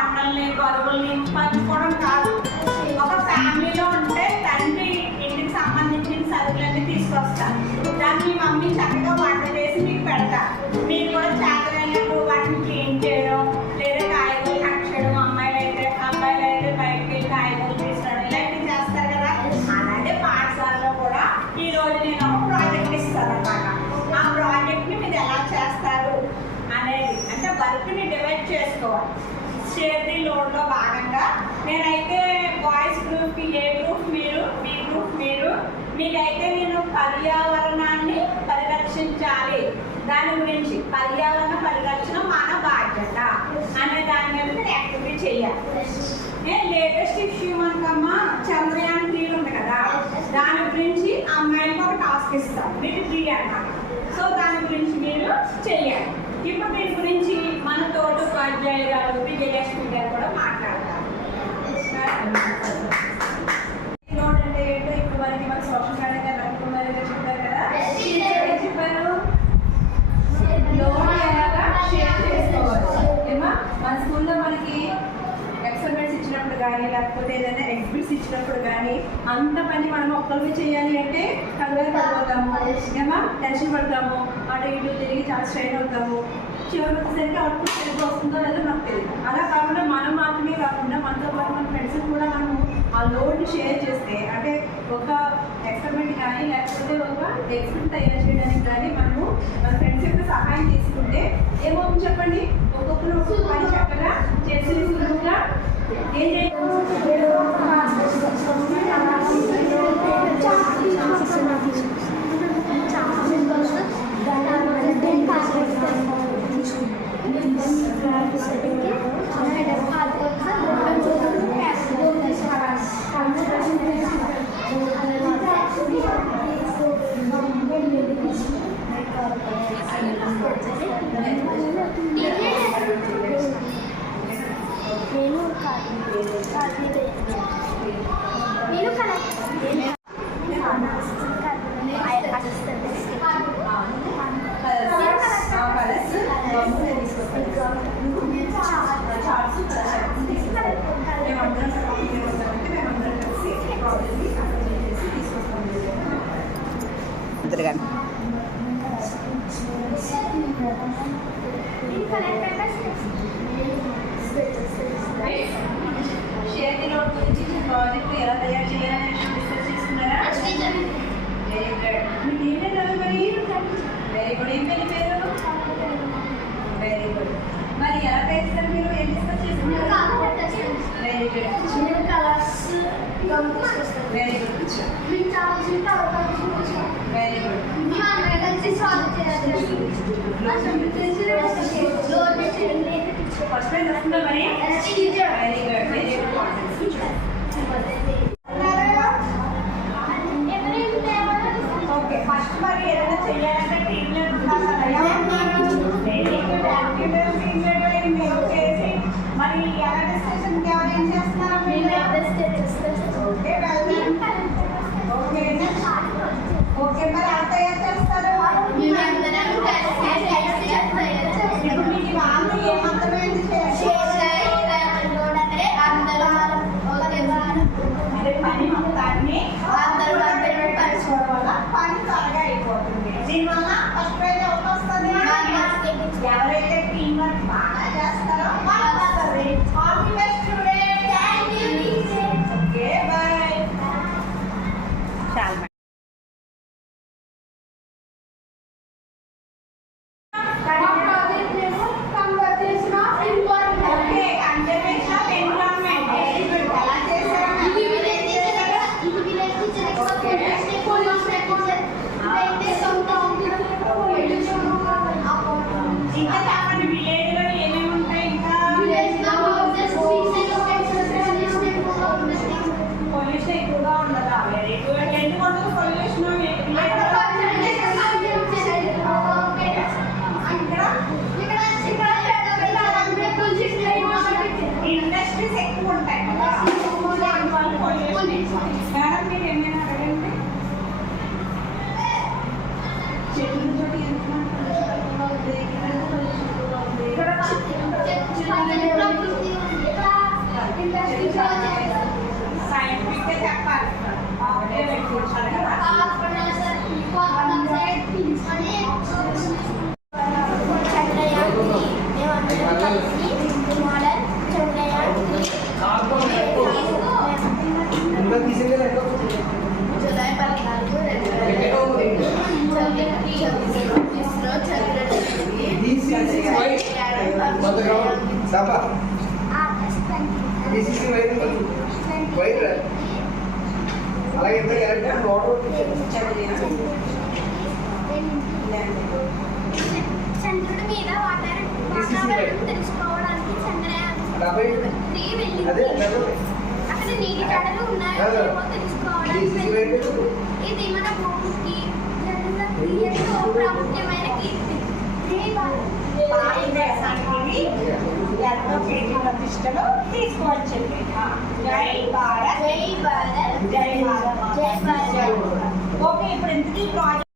పంటల్ని బరువుల్ని పంచుకోవడం కాదు. ఒక ఫ్యామిలీలో ఉంటే తండ్రి ఇంటికి సంబంధించిన సరుకులన్నీ తీసుకొస్తారు. దాన్ని మమ్మీ చక్కగా వంట చేసి మీకు పెడతారు. మీరు కూడా చేతనైనట్టు వాటిని క్లీన్ చేయడం, లేదా కాయగూరలు కట్ చేయడం, అబ్బాయిలు అయితే బయటకు వెళ్ళి కాయగూరలు తీసుకోవడం ఇలాంటివి చేస్తారు కదా. అలాగే పాఠశాలలో కూడా ఈరోజు నేను ఒక ప్రాజెక్ట్ ఇస్తాను అన్నమాట. ఆ ప్రాజెక్ట్ని మీరు ఎలా చేస్తారు అనేది, అంటే వర్క్ని డివైడ్ చేసుకోవాలి. షేర్ ది లోడ్లో భాగంగా నేనైతే బాయ్స్ గ్రూప్కి ఏ గ్రూప్ మీరు, బి గ్రూప్ మీరు, మీకైతే నేను పర్యావరణాన్ని పరిరక్షించాలి, దాని గురించి పర్యావరణ పరిరక్షణ మన బాధ్యత అనే దాని మీద మీరు యాక్టివిటీ చేయాలి. లేటెస్ట్ ఇష్యూ మనకమ్మా చంద్రయాన్ 3 ఉంది కదా, దాని గురించి అమ్మాయిలకు ఒక టాస్క్ ఇస్తాం, మీరు 3 అన్నమాట. సో దాని గురించి మీరు చేయాలి. ఇప్పుడు దీని గురించి మన తోటి ఉపాధ్యాయురాలు విజయలక్ష్మి గారు కూడా మాట్లాడతారు. లోడ్ అంటే ఏంటో ఇప్పుడు మనకి మన సోషల్ మీడియా గారు రవికుమారి గారు చెప్పారు కదా. చెప్పారు లోడ్ ఎలాగా షేర్ చేసుకోవాలి. ఏమా మన స్కూల్లో మనకి ఎక్స్పెరిమెంట్స్ ఇచ్చినప్పుడు కానీ, లేకపోతే ఏదైనా ఎగ్జిబిట్స్ ఇచ్చినప్పుడు కానీ అంత పని మనం ఒక్కరికి చేయాలి అంటే కంగారు పడిపోతాము, ఏమా టెన్షన్ పడతాము, అటు ఇటు తిరిగి చాలా స్ట్రెయిన్ అవుతాము. చివరికి వచ్చేసరికి అవుట్పుట్ సరిగ్గా వస్తుందో లేదో నాకు తెలియదు. అలా కాకుండా మనం మాత్రమే కాకుండా మనతో పాటు మన ఫ్రెండ్స్ కూడా మనము ఆ లోడ్ని షేర్ చేస్తే, అంటే ఒక ఎక్స్పెరిమెంట్ కానీ లేకపోతే ఒక ఎగ్జిబిట్ తయారు చేయడానికి కానీ మనము మన ఫ్రెండ్స్ యొక్క సహాయం తీసుకుంటే ఏమవుతుంది చెప్పండి. ఒక్కొక్కరు ఒక్కొక్క పని చక్కగా చేసి సులువుగా ఏం చేయాలి. ప్రాజెక్ట్ ఎలా తయారు చేయాలని డిస్కస్ చేసుకున్నారా? Very good. మీకు ఏమేమి రాదు మరి? Very good. ఏం పేరు? Very good. మరి ఎలా తయారు మీరు ఏం డిస్కస్ చేసుకున్నారు? Very good. Colours very good. Very good. First prize వస్తుందా మరి? Very good. Very good. Okay, first మరి ఏదైనా చేయాలంటే టీమ్ లీడర్ ఉండాలి కదా. Very good. Activity team leader అయింది చేసి మరి ఎలా డిస్కషన్కి ఎవరు ఏం చేస్తున్నారు? Okay, okay okay. మరి ఎలా తయారు చేస్తారు? ఇప్పుడు మీకు వాళ్ళు ఏమర్థమైంది? అదే పని మొత్తాన్ని పంచుకోవడం వల్ల పని త్వరగా అయిపోతుంది. దీనివల్ల ఫస్ట్ ప్రైజ్ ఎవరు వస్తుంది? ఎవరైతే టీం వర్క్ బాగా చేస్తారో వాళ్ళు వస్తుంది. కొంత గ్రౌండ్ సభ డిసిసి వైర్ వైర్ అలాగే ఎంత క్యారెక్టర్ వాటర్ చంద్రుడి మీద వాతావరణం తెలుసుకోవడానికి చంద్రయాన్ అదే అక్కడ నీటి తడలు ఉన్నాయో లేవో తెలుసుకోవడానికి ఇది మన భూమికి జనుల ఎంతో ప్రాముఖ్యమైన కీర్తి. భారతదేశానికి ఎంతో కీర్తి ప్రతిష్టలు తీసుకువచ్చింది. జై భారత్, జై భారత్, జై భారత్, జై భారత్. ఓకే, ఇప్పుడు ఇంతకీ ప్రాజెక్ట్